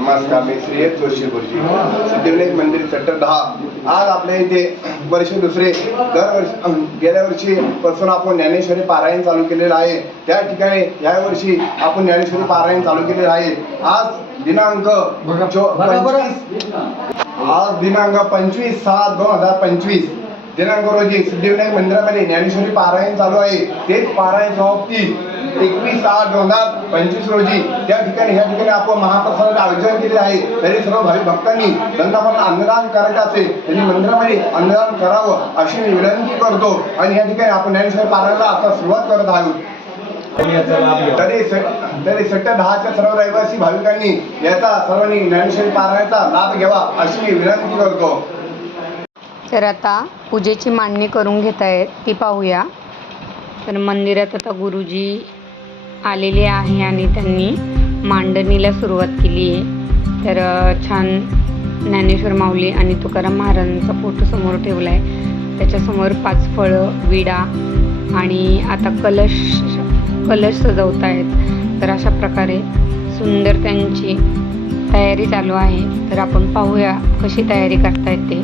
नमस्कार मी श्री जोशी गुरुजी सिद्धिविनायक मंदिर सेक्टर दहा। आज आपल्या इथे वर्ष दुसरे दरवर्षी गेल्या वर्षी पासून आपण ज्ञानेश्वरी पारायण चालू केलेलं आहे. त्या ठिकाणी या वर्षी आपण ज्ञानेश्वरी पारायण चालू केलेलं आहे. आज दिनांक आज दिनांक पंचवीस सात दोन हजार पंचवीस. दिनांक रोजी सिद्धिविनायक मंदिरामध्ये ज्ञानेश्वरी पारायण चालू आहे. तेच पारायण समाप्ती. एकवीस आठ दोन हजार पंचवीस रोजी त्या ठिकाणी ह्या ठिकाणी आपण महाप्रसादाचं आयोजन केले आहे. तरी सर्व भाविक भक्तांनी संतापांना अन्नदान करायचं असेल त्यांनी मंदिरामध्ये अन्नदान करावं अशी मी विनंती करतो. आणि या ठिकाणी आपण ज्ञानेश्वर पारायणाला आता सुरुवात करत आहोत. तरी तरी सट्ट दहाच्या सर्व रहिवासी भाविकांनी याचा सर्वांनी ज्ञानेश्वरी पारायणाचा लाभ घ्यावा अशी मी विनंती करतो. तर आता पूजेची मांडणी करून घेत आहेत ती पाहूया. तर मंदिरात आता गुरुजी आलेले आहे आणि त्यांनी मांडणीला सुरुवात केली आहे. तर छान ज्ञानेश्वर माऊली आणि तुकाराम महाराजांचा फोटो समोर ठेवला आहे त्याच्यासमोर पाच फळं विडा आणि आता कलश कलश सजवत आहेत तर अशा प्रकारे सुंदर त्यांची तयारी चालू आहे. तर आपण पाहूया कशी तयारी करता येते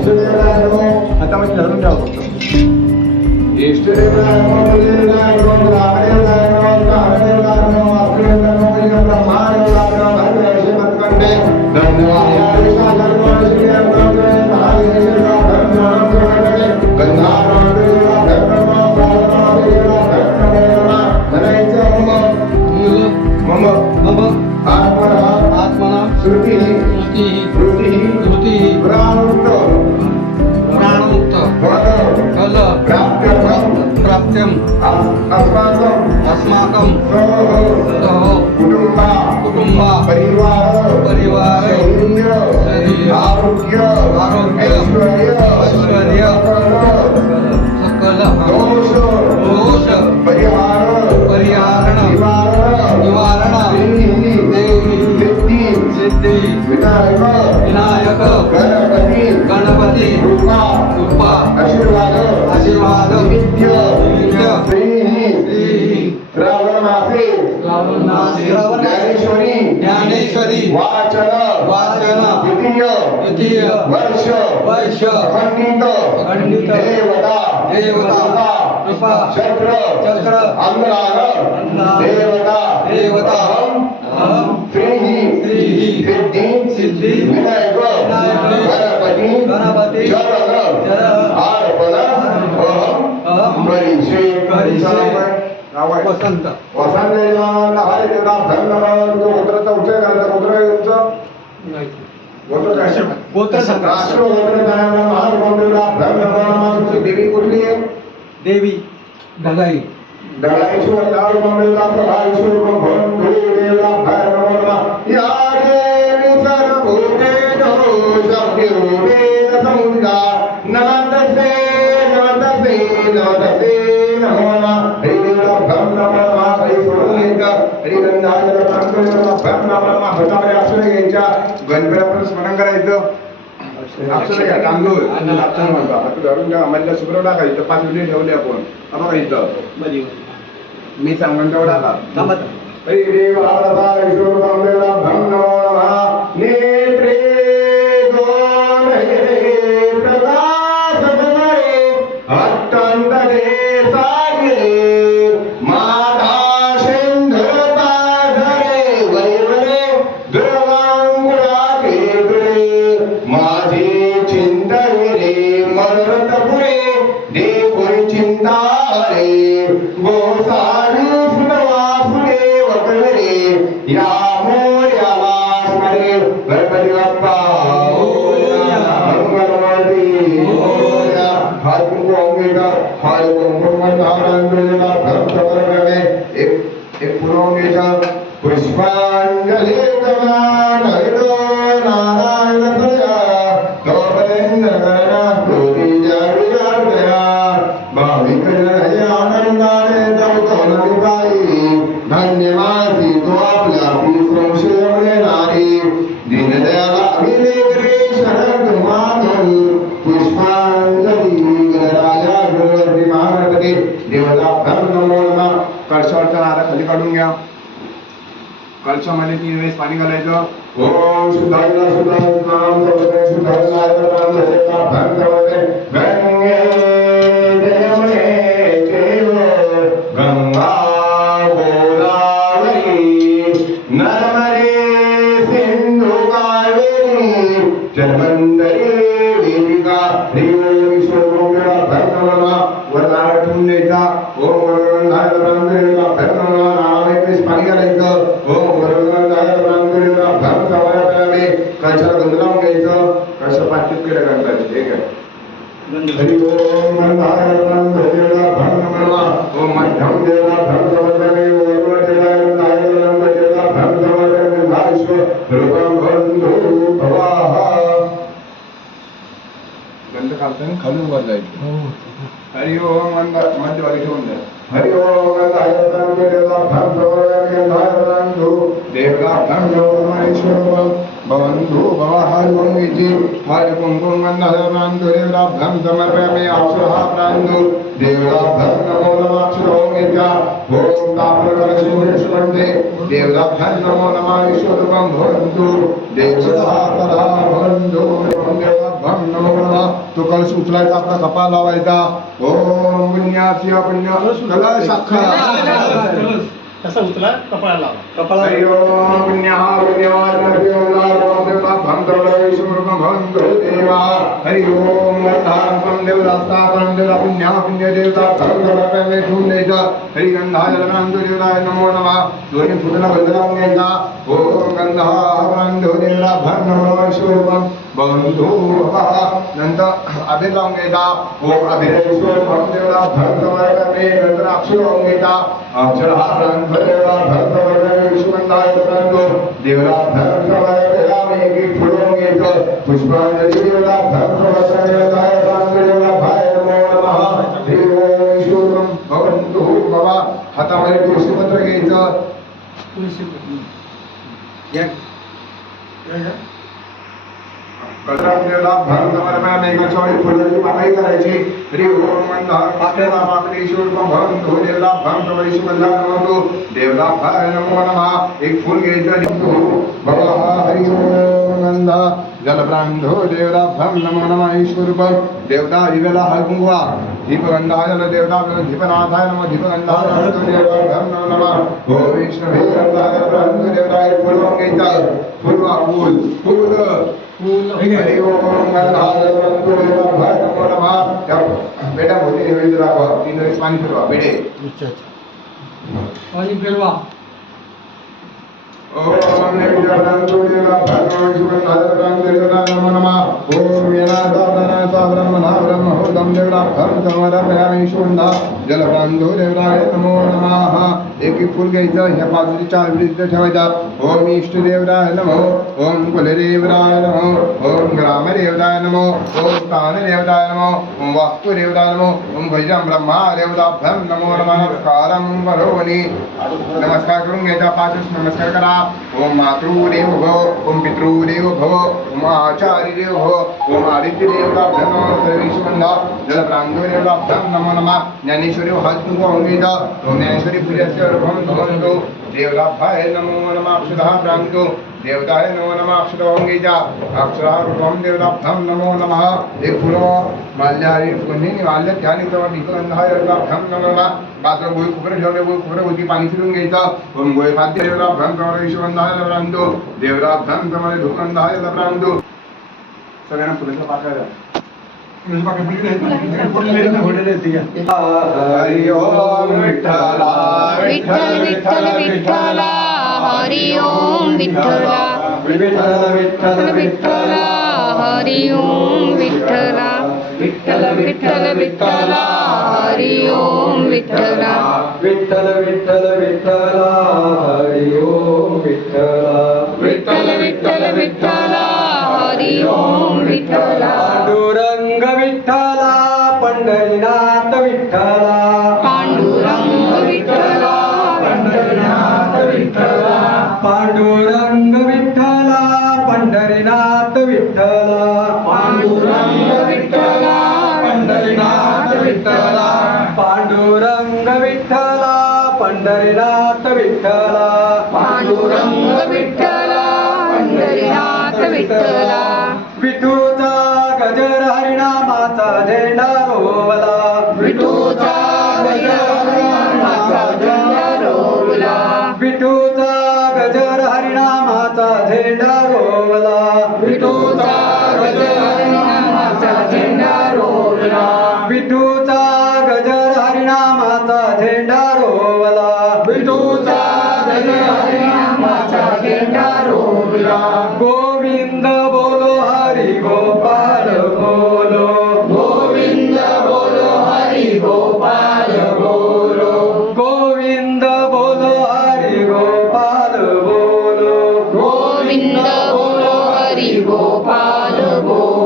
Estoy hablando, estamos en la ಪರಿವಾರ ಪರಿವಾರ ಸೌಂದರ್ಯ ಆರೋಗ್ಯ ಆರೋಗ್ಯ ಐಶ್ವರ್ಯ ಐಶ್ವರ್ಯ ಸಕಲ ದೋಷ ದೋಷ ಪರಿಹಾರ ಪರಿಹಾರಣ ನಿವಾರಣ ನಿವಾರಣ ದೇವಿ ಸಿದ್ಧಿ ಸಿದ್ಧಿ ವಿನಾಯಕ वाचन वाचन द्वितीय द्वितीय वर्ष वर्ष खंडित खंडित देवता देवता कृपा चक्र चक्र अंगार देवता देवता अहं अहं श्रीः श्रीः सिद्धी सिद्धी विनायक गणपती गणपती चरण चरण अर्पण अहं अहं करिष्ये करिष्ये. नाव आहे. वसंत वसंत देवता धन्यवाद तो गोत्राचा उच्चार करायचा गोत्र तुमचं. गोत्र. राष्ट्र देवी कुठली आहे? देवी. ढगाई. दळाईश्वर लाल प्रभाईश्वर गणपतीला स्मरण करायचं अक्षर घ्या तांदूळ अक्षर म्हणतो आता धरून घ्या मधल्या शुभ्र टाकायचं पाच मिनिट ठेवले आपण हा बघा इथं मी सांगून तेवढा आता हरी గణపతి అప్ప హనుమతి హాజరు అంగీకార్ హాజరు ముహమ్మద్ ఆనంద్ భరతమే ఎప్పుడో అంగీకార్ పుష్పాంజలి कलशामध्ये तीन वेळेस पाणी घालायचं ओम शुद्धाय गंगे देवने देव गंगा गोदावरी नर्मदे सिंधु कावेरी जलमंदरी देव द्यायचा ओम पाणी घालायचं ओम गंध लावून घ्यायचं कशा पाठीत केलं गणपती ठीक आहे हरि ओम गंधाय ब्रह्मदेवला भक्तवला ओम मध्यम देवला भक्तवला ओम देवाय गंधाय ब्रह्मदेवला भक्तवला विभाश्व रूपं बंधु भवाहा गंध खालतं खालून वर जायचं हरि ओम मंद मध्यवारी ठेवून द्या हरि ओम गंधाय ब्रह्मदेवला भक्तवला गंधाय देवला ब्रह्मोपमेश्वर भवन्तु भवहाय ओंगीची हाय भवन्तु गंधाय ब्रांधो देवला समर्पयामि अक्षरः प्रान्तु देवला नमो नमः ॐ ओंगीचा ओम नमो नमः ईश्वरं भवन्तु देवता सदा भवन्तु ओम देवला भ्रम नमो नमः तो कलश उचलायचा आपला कपा लावायचा ओम पुण्यास्य पुण्य कलश कसा उचला कपाळाला लावा. ओम पुण्यः पुण्यवान् देवता हरि ओम गंधारं देवता स्थापनं देवता पुण्यः पुण्य देवता ठेवून द्यायचं हरि गंधा लग्नांतो नमो नमः। दोन्ही फुटाला बंद घ्यायचा ओम गंधारं देवता भक्तवैश्वरं भवन्तु नंतर अभिर लावून घ्यायचा ओम अभिरेश्वर भक्तदेवता भक्तवैश्वरं नंतर अक्षर लावून घ्यायचा अक्षर हा भरदेवा भक्तवर्ग विश्वंदाय प्रंदो देवला भक्तवर्ग एक एक फुलून हातामध्ये तुळशीपत्र घ्यायचं? फुलाची पाकळी करायची. हरि ओम मंदार पाकळा पाकळीश्वर भवन्तु देवला भक्तवर्ग नमो देवला भाय नमो नमः. एक फूल घ्यायचं हरि ओम गंध जलप्रांधो देवता भ्रम नमो नम ईश्वरूप देवता दिवेला हळकुंगवा दीपगंधा जल देवता दीपनाथाय नम दीपगंधाय नमः देवता नमो नम। ओ विष्णवे गंधाय ब्रह्म देवता एक फूल फूल वा फूल। हरि ओम नमो बेटा होती निवेद दाखवा तीन वेळेस पाणी फिरवा बेडे पाणी फिरवा ओम नित्यं देवा भगवान् सुबन्धाय देवता नमो नमः ओम येनादाना सा ब्रह्मणा ब्रह्महोदं देवता नमो नमः. एक एक फुल घ्यायचं ह्या बाजूची विरुद्ध ठेवायचा. ओम इष्टदेवराय नमो ओम कुलदेवराय नमो ओम ग्रामदेवराय नमो ओम स्थानदेवराय नमो ओम वास्तुदेवराय नमो ओम भजन ब्रह्मा देवताभ्यं नमो नमः. नमस्कारं नमस्कार करून घ्यायचा पाच नमस्कार करा. ओम मातृदेव भव ओम पितृदेव भव ओम आचार्य देव भव ओम आदित्य देवता नमो सर्वेश्वरंदा जल प्रांगो नमो नमः. ज्ञानेश्वरी हात तुमको अंगेदा ओम ज्ञानेश्वरी पूजास्य भवन भवंतो देवता भाय नमो नमः अक्षरः प्रांतो देवताय नमो नमः अक्षर अंगेजा अक्षरः रूपम देवता नमो नमः. हे फुलं माल्यारी फुले माल्य त्याने तेव्हा दीपगंधाय देवता नमो नमः. बाजूला गोळी खोबरं ठेवले गोळी खोबरं होती पाणी फिरून घ्यायचं ओम गोळी खाद्य देवरा भ्रम प्रमाणे विश्वबंधाय लब्रांतो देवरा भ्रम प्रमाणे धुकंधाय लब्रांतो सगळ्यांना फुलाचा पाकायला ஹரியோம் விட்டலா விட்டல விட்டல விட்டலா ஹரியோம் விட்டலா விட்டல விட்டல விட்டலா ஹரியோம் விட்டலா விட்டல விட்டல விட்டலா ஹரியோம் விட்டலா விட்டல விட்டல விட்டலா ஹரியோம் விட்டலா விட்டல விட்டல விட்டலா ஹரியோம் விட்டலா पंढरीनाथ विठ्ठला विठूचा गजर हरिनामाचा झेंडा रोवला विठूचा गजराचा झेंडा रोवला गोविंद बोलो हरी गोपाल बोलो गोविंद बोलो हरी गोपाल बोलो गोविंद बोलो हरी गोपाल बोलो गोविंद बोलो हरी गोपाल बोलो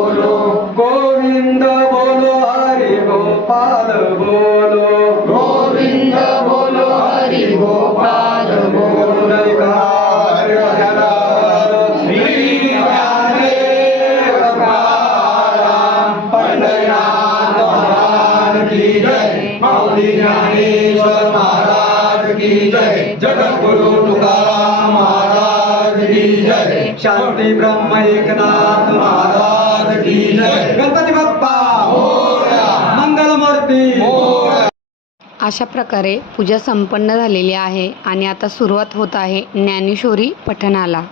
जय माऊली ज्ञानेश्वर महाराज की जय जगद्गुरु तुकाराम महाराज की जय शांती ब्रह्म एकनाथ महाराज की जय गणपती बाप्पा मोरया मंगलमूर्ती अशा प्रकारे पूजा संपन्न झालेली आहे आणि आता सुरुवात होत आहे ज्ञानेश्वरी पठणाला.